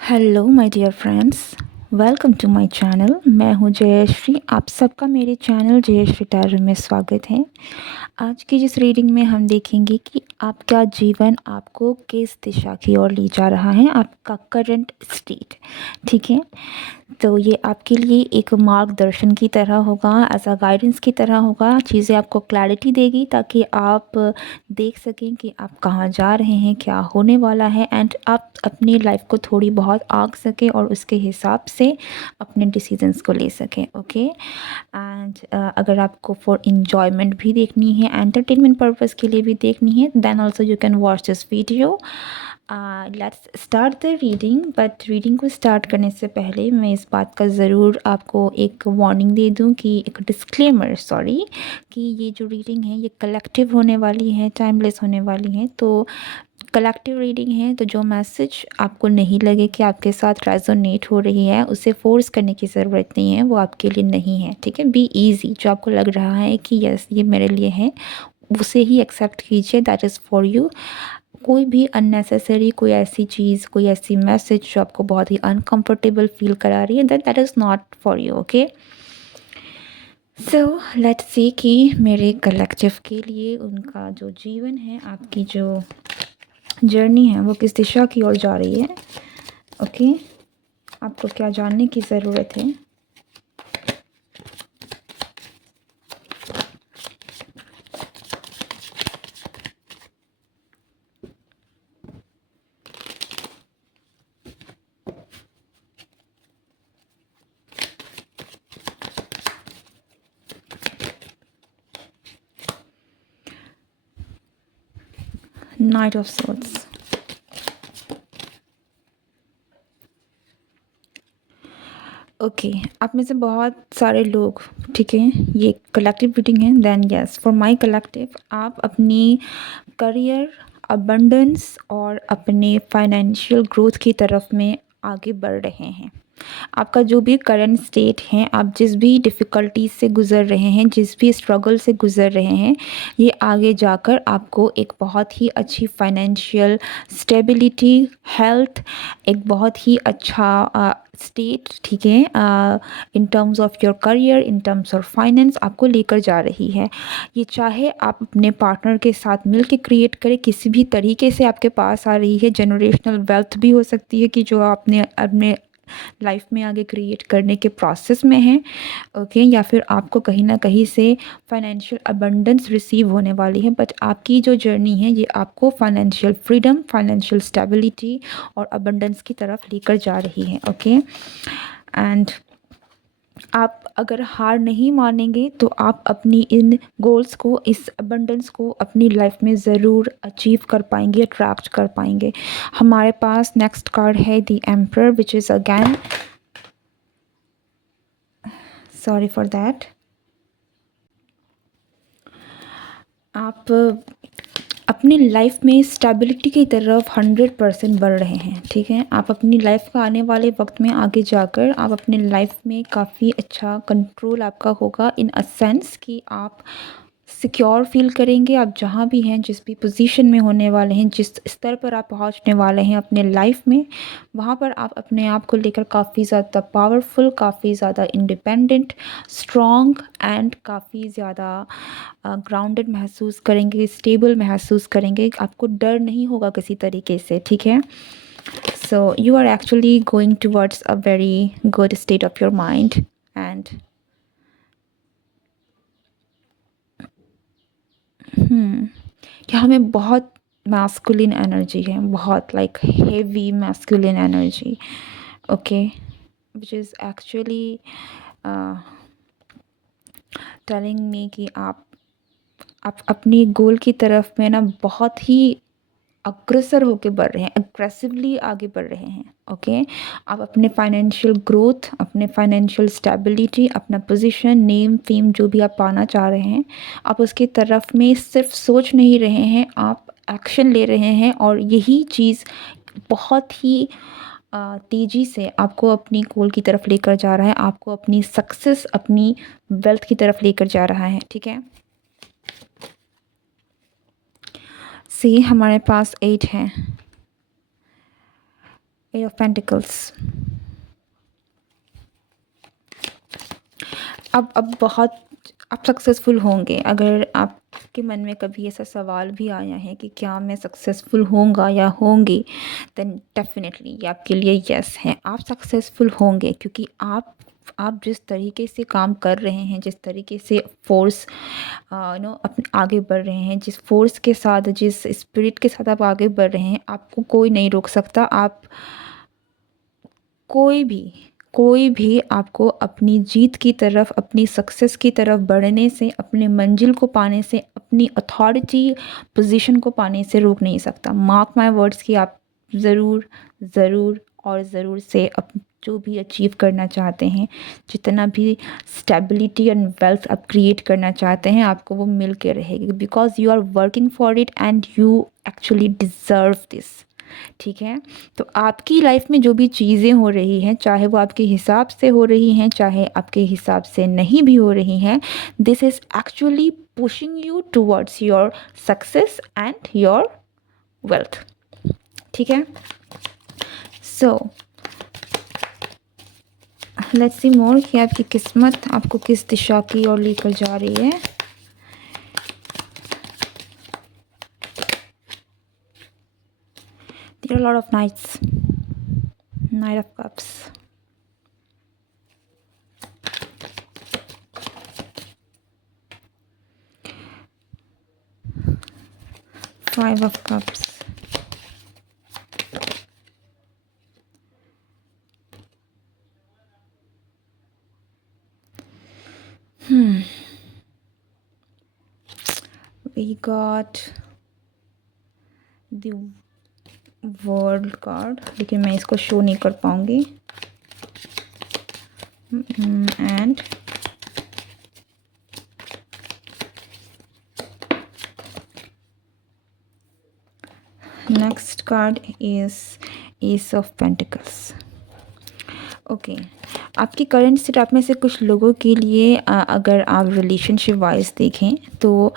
Hello my dear friends, welcome to my channel. मैं हूं जयश्री। आप सबका मेरे चैनल जयश्री टैरो में स्वागत है। आज की जिस रीडिंग में हम देखेंगे कि आपका जीवन आपको किस दिशा की ओर ले जा रहा है, आपका करंट स्टेट। ठीक है, तो ये आपके लिए एक मार्गदर्शन की तरह होगा, एज अ गाइडेंस की तरह होगा। चीज़ें आपको क्लैरिटी देगी ताकि आप देख सकें कि आप कहाँ जा रहे हैं, क्या होने वाला है, एंड आप अपनी लाइफ को थोड़ी बहुत आंक सकें और उसके हिसाब से अपने डिसीजंस को ले सकें। ओके, एंड अगर आपको फॉर इन्जॉयमेंट भी देखनी है, एंटरटेनमेंट पर्पज़ के लिए भी देखनी है, then also you can watch this video. Let's start the reading. But reading को स्टार्ट करने से पहले मैं इस बात का ज़रूर आपको एक वार्निंग दे दूं कि एक डिस्क्लेमर, सॉरी, कि ये जो रीडिंग है ये कलेक्टिव होने वाली है, टाइमलेस होने वाली है। तो कलेक्टिव रीडिंग है, तो जो मैसेज आपको नहीं लगे कि आपके साथ रेजोनेट हो रही है, उसे फोर्स करने की ज़रूरत नहीं है, वो आपके लिए नहीं है। ठीक है, बी ईजी। जो आपको लग रहा है कि यस ये मेरे लिए है, उसे ही एक्सेप्ट कीजिए, दैट इज़ फॉर यू। कोई भी अननेसेसरी कोई ऐसी चीज़, कोई ऐसी मैसेज जो आपको बहुत ही अनकंफर्टेबल फील करा रही है, that is not for you. Okay, so let's see कि मेरे कलेक्टिव के लिए उनका जो जीवन है, आपकी जो जर्नी है, वो किस दिशा की ओर जा रही है। ओके, आपको क्या जानने की ज़रूरत है। Night of swords. ओके, आप में से बहुत सारे लोग, ठीक है, ये कलेक्टिव रीडिंग है, then yes for my collective, आप अपनी करियर, अबंडेंस और अपने फाइनेंशियल ग्रोथ की तरफ में आगे बढ़ रहे हैं। आपका जो भी करंट स्टेट है, आप जिस भी डिफ़िकल्टी से गुज़र रहे हैं, जिस भी स्ट्रगल से गुज़र रहे हैं, ये आगे जाकर आपको एक बहुत ही अच्छी फाइनेंशियल स्टेबिलिटी, हेल्थ, एक बहुत ही अच्छा स्टेट, ठीक है, in terms of your career, in terms of finance आपको लेकर जा रही है। ये चाहे आप अपने पार्टनर के साथ मिल के क्रिएट करें, किसी भी तरीके से आपके पास आ रही है। जनरेशनल वेल्थ भी हो सकती है कि जो आपने अपने लाइफ में आगे क्रिएट करने के प्रोसेस में हैं। ओके, या फिर आपको कहीं ना कहीं से फाइनेंशियल अबंडेंस रिसीव होने वाली है। बट आपकी जो जर्नी है ये आपको फाइनेंशियल फ्रीडम, फाइनेंशियल स्टेबिलिटी और अबंडेंस की तरफ लेकर जा रही है। ओके, एंड आप अगर हार नहीं मानेंगे तो आप अपनी इन गोल्स को, इस अबंडेंस को अपनी लाइफ में ज़रूर अचीव कर पाएंगे, अट्रैक्ट कर पाएंगे। हमारे पास नेक्स्ट कार्ड है the emperor, which is again, sorry for that, आप अपनी लाइफ में स्टेबिलिटी की तरफ 100% बढ़ रहे हैं। ठीक है, आप अपनी लाइफ का आने वाले वक्त में आगे जाकर आप अपनी लाइफ में काफ़ी अच्छा कंट्रोल आपका होगा, इन अ सेंस कि आप सिक्योर फील करेंगे। आप जहाँ भी हैं, जिस भी पोजीशन में होने वाले हैं, जिस स्तर पर आप पहुँचने वाले हैं अपने लाइफ में, वहाँ पर आप अपने आप को लेकर काफ़ी ज़्यादा पावरफुल, काफ़ी ज़्यादा इंडिपेंडेंट, स्ट्रॉन्ग एंड काफ़ी ज़्यादा ग्राउंडेड महसूस करेंगे, स्टेबल महसूस करेंगे। आपको डर नहीं होगा किसी तरीके से। ठीक है, so you are actually going towards a very good state of your mind, and यहाँ में बहुत मैस्कुलिन एनर्जी है, बहुत like heavy masculine energy. Okay, which is actually telling me कि आप अपनी गोल की तरफ में ना बहुत ही अग्रसर होके बढ़ रहे हैं, अग्रेसिवली आगे बढ़ रहे हैं। ओके, आप अपने फाइनेंशियल ग्रोथ, अपने फाइनेंशियल स्टेबिलिटी, अपना पोजीशन, नेम, फेम, जो भी आप पाना चाह रहे हैं, आप उसकी तरफ में सिर्फ सोच नहीं रहे हैं, आप एक्शन ले रहे हैं। और यही चीज़ बहुत ही तेज़ी से आपको अपनी गोल की तरफ लेकर जा रहा है, आपको अपनी सक्सेस, अपनी वेल्थ की तरफ लेकर जा रहा है। ठीक है, सी हमारे पास 8 है। Eight of pentacles. अब बहुत आप सक्सेसफुल होंगे। अगर आपके मन में कभी ऐसा सवाल भी आया है कि क्या मैं सक्सेसफुल होऊंगा या होंगी, देन डेफिनेटली ये आपके लिए यस है। आप सक्सेसफुल होंगे क्योंकि आप जिस तरीके से काम कर रहे हैं, जिस तरीके से फोर्स अपने आगे बढ़ रहे हैं, जिस फोर्स के साथ, जिस स्पिरिट के साथ आप आगे बढ़ रहे हैं, आपको कोई नहीं रोक सकता। आप कोई भी कोई भी आपको अपनी जीत की तरफ, अपनी सक्सेस की तरफ बढ़ने से, अपने मंजिल को पाने से, अपनी अथॉरिटी पोजीशन को पाने से रोक नहीं सकता। मार्क माय वर्ड्स कि आप ज़रूर ज़रूर और ज़रूर से जो भी अचीव करना चाहते हैं, जितना भी स्टेबिलिटी एंड वेल्थ आप क्रिएट करना चाहते हैं, आपको वो मिल के रहेगी, because you are working for it and you actually deserve this. ठीक है। तो आपकी लाइफ में जो भी चीज़ें हो रही हैं, चाहे वो आपके हिसाब से हो रही हैं, चाहे आपके हिसाब से नहीं भी हो रही हैं, this is actually pushing you towards your success and your wealth. ठीक है। सो लेट्स सी मोर कि आपकी किस्मत आपको किस दिशा की ओर लेकर जा रही है। There are a lot of knights. Knight of Cups. Five of Cups. We got the world card, लेकिन मैं इसको शो नहीं कर पाऊंगी। And next card is S of pentacles. Okay, आपकी करंट स्टेट, आप में से कुछ लोगों के लिए अगर आप रिलेशनशिप वाइज देखें तो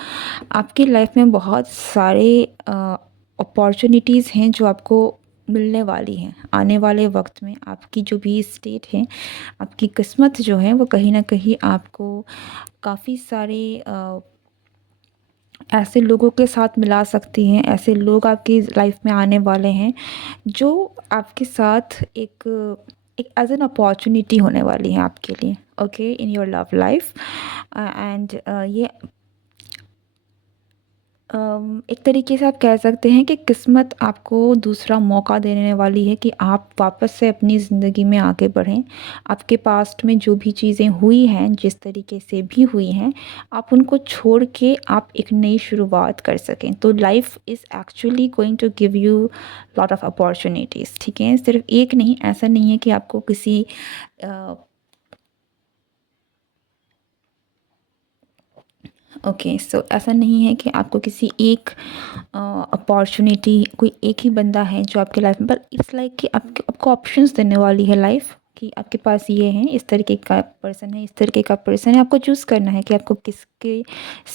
आपकी लाइफ में बहुत सारे अपॉर्चुनिटीज़ हैं जो आपको मिलने वाली हैं आने वाले वक्त में। आपकी जो भी स्टेट है, आपकी किस्मत जो है, वो कहीं ना कहीं आपको काफ़ी सारे ऐसे लोगों के साथ मिला सकती हैं। ऐसे लोग आपकी लाइफ में आने वाले हैं जो आपके साथ एक एक एज एन अपॉर्चुनिटी होने वाली है आपके लिए, okay, in your love life. And ये एक तरीके से आप कह सकते हैं कि किस्मत आपको दूसरा मौका देने वाली है कि आप वापस से अपनी ज़िंदगी में आगे बढ़ें। आपके पास्ट में जो भी चीज़ें हुई हैं, जिस तरीके से भी हुई हैं, आप उनको छोड़ के आप एक नई शुरुआत कर सकें। तो life is actually going to give you lot of opportunities. ठीक है, सिर्फ एक नहीं, ऐसा नहीं है कि आपको किसी ओके, सो ऐसा नहीं है कि आपको किसी एक अपॉर्चुनिटी, कोई एक ही बंदा है जो आपके लाइफ में, पर इट्स लाइक कि आपको ऑप्शंस देने वाली है लाइफ कि आपके पास ये है, इस तरीके का पर्सन है, इस तरीके का पर्सन है। आपको चूज़ करना है कि आपको किसके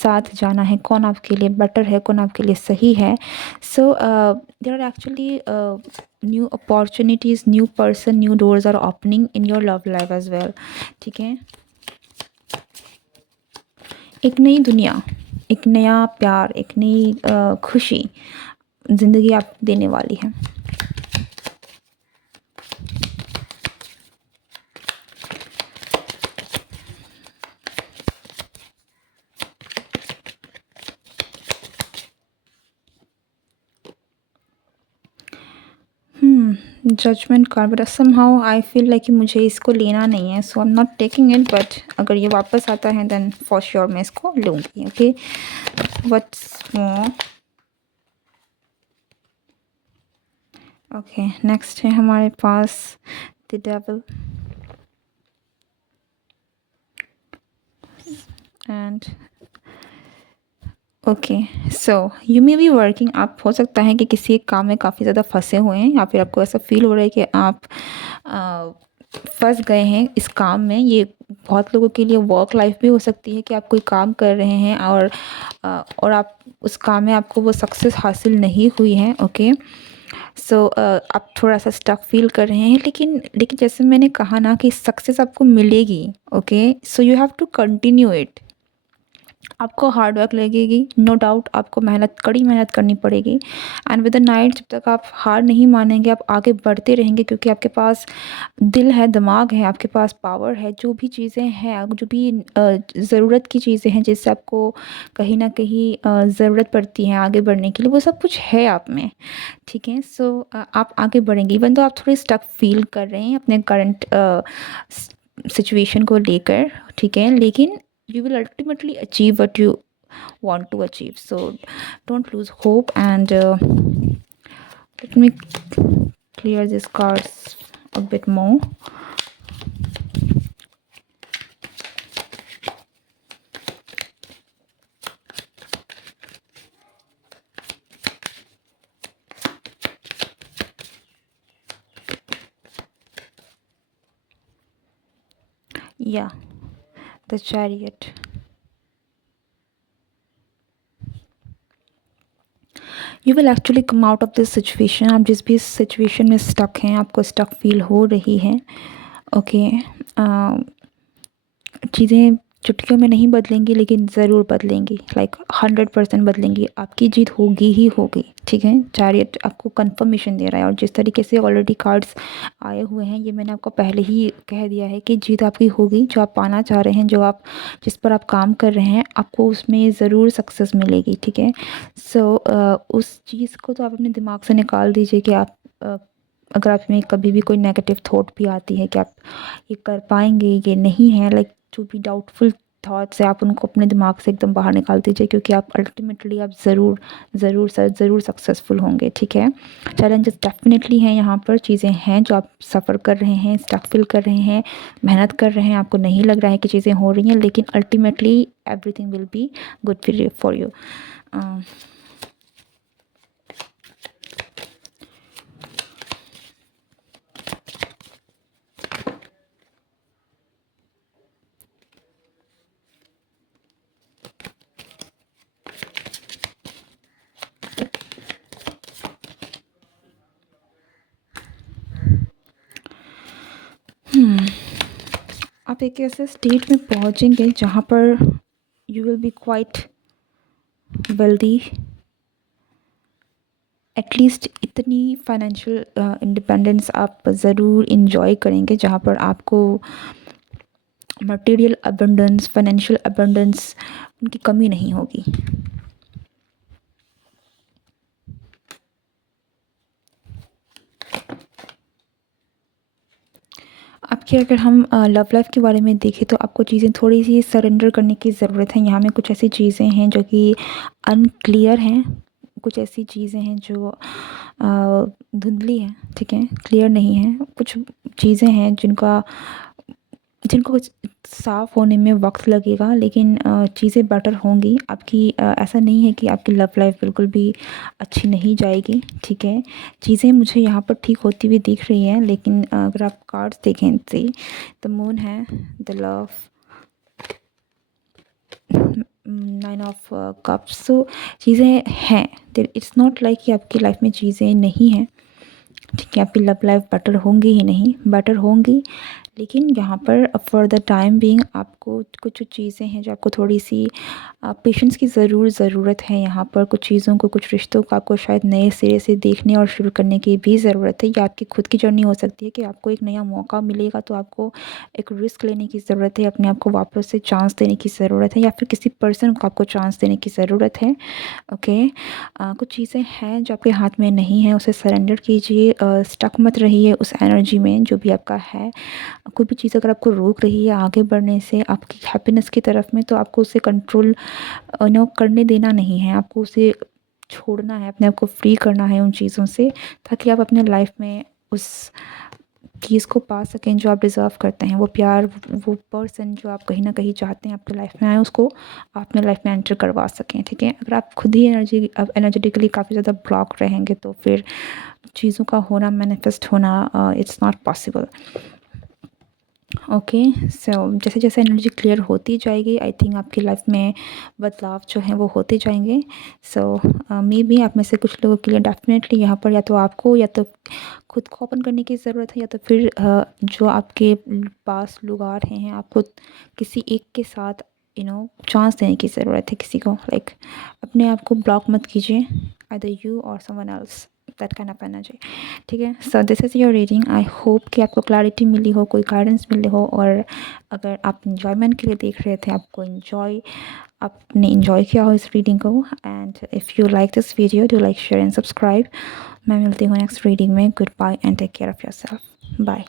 साथ जाना है, कौन आपके लिए बेटर है, कौन आपके लिए सही है। So there are actually new opportunities, new person, new doors are opening in your love life as well. ठीक है, एक नई दुनिया, एक नया प्यार, एक नई खुशी ज़िंदगी आप देने वाली है। Judgement card, but somehow I feel like कि मुझे इसको लेना नहीं है, so I am not taking it. But अगर ये वापस आता है देन फॉर श्योर मैं इसको लूँगी। Okay, what's more. Okay, next है हमारे पास the devil and okay, so you may be working. आप हो सकता है कि किसी एक काम में काफ़ी ज़्यादा फंसे हुए हैं, या फिर आपको ऐसा फील हो रहा है कि आप फंस गए हैं इस काम में। ये बहुत लोगों के लिए वर्क लाइफ भी हो सकती है कि आप कोई काम कर रहे हैं और आप उस काम में आपको वो सक्सेस हासिल नहीं हुई है। ओके, सो आप थोड़ा-सा स्टक फ़ील कर रहे हैं, लेकिन लेकिन जैसे मैंने कहा ना कि सक्सेस आपको मिलेगी, okay? So you have to continue it. आपको हार्ड वर्क लगेगी, नो डाउट आपको मेहनत, कड़ी मेहनत करनी पड़ेगी, एंड विद द नाइट जब तक आप हार नहीं मानेंगे, आप आगे बढ़ते रहेंगे, क्योंकि आपके पास दिल है, दिमाग है, आपके पास पावर है, जो भी चीज़ें हैं, जो भी ज़रूरत की चीज़ें हैं जिससे आपको कहीं न कहीं ज़रूरत पड़ती है आगे बढ़ने के लिए, वो सब कुछ है आप में, ठीक है? सो आप आगे बढ़ेंगे, इवन तो आप थोड़े स्टक फ़ील कर रहे हैं अपने करंट सिचुएशन को लेकर, ठीक है? लेकिन you will ultimately achieve what you want to achieve, so don't lose hope. And let me clear these cards a bit more. Yeah, the Chariot. You will actually come out of this situation. आप जिस भी situation में stuck हैं, आपको stuck feel हो रही है, okay? चीज़ें चुटकियों में नहीं बदलेंगी, लेकिन ज़रूर बदलेंगी, लाइक 100% बदलेंगी, आपकी जीत होगी ही होगी, ठीक है? चैरियट आपको कंफर्मेशन दे रहा है, और जिस तरीके से ऑलरेडी कार्ड्स आए हुए हैं, ये मैंने आपको पहले ही कह दिया है कि जीत आपकी होगी, जो आप पाना चाह रहे हैं, जो आप जिस पर आप काम कर रहे हैं, आपको उसमें ज़रूर सक्सेस मिलेगी, ठीक है? सो उस चीज़ को तो आप अपने दिमाग से निकाल दीजिए कि आप अगर आप में कभी भी कोई नेगेटिव थॉट भी आती है कि आप ये कर पाएँगे, ये नहीं है, लाइक जो भी डाउटफुल थॉट्स है, आप उनको अपने दिमाग से एकदम बाहर निकाल दीजिए, क्योंकि आप अल्टीमेटली आप ज़रूर सक्सेसफुल होंगे, ठीक है? चैलेंजेस डेफ़िनेटली हैं यहाँ पर, चीज़ें हैं जो आप सफ़र कर रहे हैं, स्टक फ़ील कर रहे हैं, मेहनत कर रहे हैं, आपको नहीं लग रहा है कि चीज़ें हो रही हैं, लेकिन ultimately everything will be good for you. आप एक ऐसे स्टेट में पहुँचेंगे जहाँ पर you will be quite wealthy, at least इतनी फाइनेंशियल इंडिपेंडेंस आप ज़रूर इंजॉय करेंगे, जहाँ पर आपको मटेरियल अबंडेंस, फाइनेंशियल अबंडेंस, उनकी कमी नहीं होगी। आपकी अगर हम लव लाइफ के बारे में देखें, तो आपको चीज़ें थोड़ी सी सरेंडर करने की ज़रूरत है। यहाँ में कुछ ऐसी चीज़ें हैं जो कि अनक्लियर हैं, कुछ ऐसी चीज़ें हैं जो धुंधली हैं, ठीक है? क्लियर नहीं है। कुछ चीज़ें हैं जिनका जिनको कुछ साफ़ होने में वक्त लगेगा, लेकिन चीज़ें बेटर होंगी आपकी। ऐसा नहीं है कि आपकी लव लाइफ बिल्कुल भी अच्छी नहीं जाएगी, ठीक है? चीज़ें मुझे यहाँ पर ठीक होती हुई दिख रही हैं, लेकिन अगर आप कार्ड्स देखें इनसे, द मून है, the love, nine of cups, so चीज़ें हैं। इट्स नॉट लाइक कि आपकी लाइफ में चीज़ें नहीं हैं, ठीक है? आपकी लव लाइफ बेटर होंगी ही नहीं, बेटर होंगी, लेकिन यहाँ पर फॉर द टाइम बीइंग आपको कुछ चीज़ें हैं जो आपको थोड़ी-सी पेशेंस की ज़रूरत है यहाँ पर। कुछ चीज़ों को, कुछ रिश्तों को आपको शायद नए सिरे से देखने और शुरू करने की भी ज़रूरत है। या आपकी खुद की जर्नी हो सकती है कि आपको एक नया मौका मिलेगा, तो आपको एक रिस्क लेने की ज़रूरत है, अपने आप को वापस से चांस देने की ज़रूरत है, या फिर किसी पर्सन को आपको चांस देने की ज़रूरत है, ओके? कुछ चीज़ें हैं जो आपके हाथ में नहीं है, उसे सरेंडर कीजिए, स्टक मत रहिए उस एनर्जी में जो भी आपका है। कोई भी चीज़ अगर आपको रोक रही है आगे बढ़ने से, आपकी हैप्पीनेस की तरफ में, तो आपको उसे कंट्रोल करने देना नहीं है, आपको उसे छोड़ना है, अपने आप को फ्री करना है उन चीज़ों से, ताकि आप अपने लाइफ में उस चीज़ को पा सकें जो आप डिज़र्व करते हैं। वो प्यार, वो पर्सन जो आप कहीं न कहीं चाहते हैं आपकी लाइफ में आए, उसको आप अपने लाइफ में एंटर करवा सकें, ठीक है? अगर आप खुद ही एनर्जेटिकली काफ़ी ज़्यादा ब्लॉक रहेंगे, तो फिर चीज़ों का होना, मैनिफेस्ट होना, इट्स नॉट पॉसिबल। ओके, सो जैसे जैसे एनर्जी क्लियर होती जाएगी आई थिंक आपकी लाइफ में बदलाव जो हैं वो होते जाएंगे। सो मे बी आप में से कुछ लोगों के लिए डेफिनेटली यहाँ पर या तो आपको या तो खुद को ओपन करने की ज़रूरत है या तो फिर जो आपके पास लोग आ रहे हैं आपको किसी एक के साथ चांस देने की ज़रूरत है किसी को। अपने आप को ब्लॉक मत कीजिए, आइदर यू और someone else, that kind of energy. ठीक है, so this is your reading. I hope कि आपको क्लैरिटी मिली हो, कोई गाइडेंस मिले हो, और अगर आप इन्जॉयमेंट के लिए देख रहे थे, आपने इन्जॉय किया हो इस रीडिंग को। And if you like this video do like share and subscribe. मैं मिलती हूँ नेक्स्ट रीडिंग में। Good bye and take care of yourself. Bye.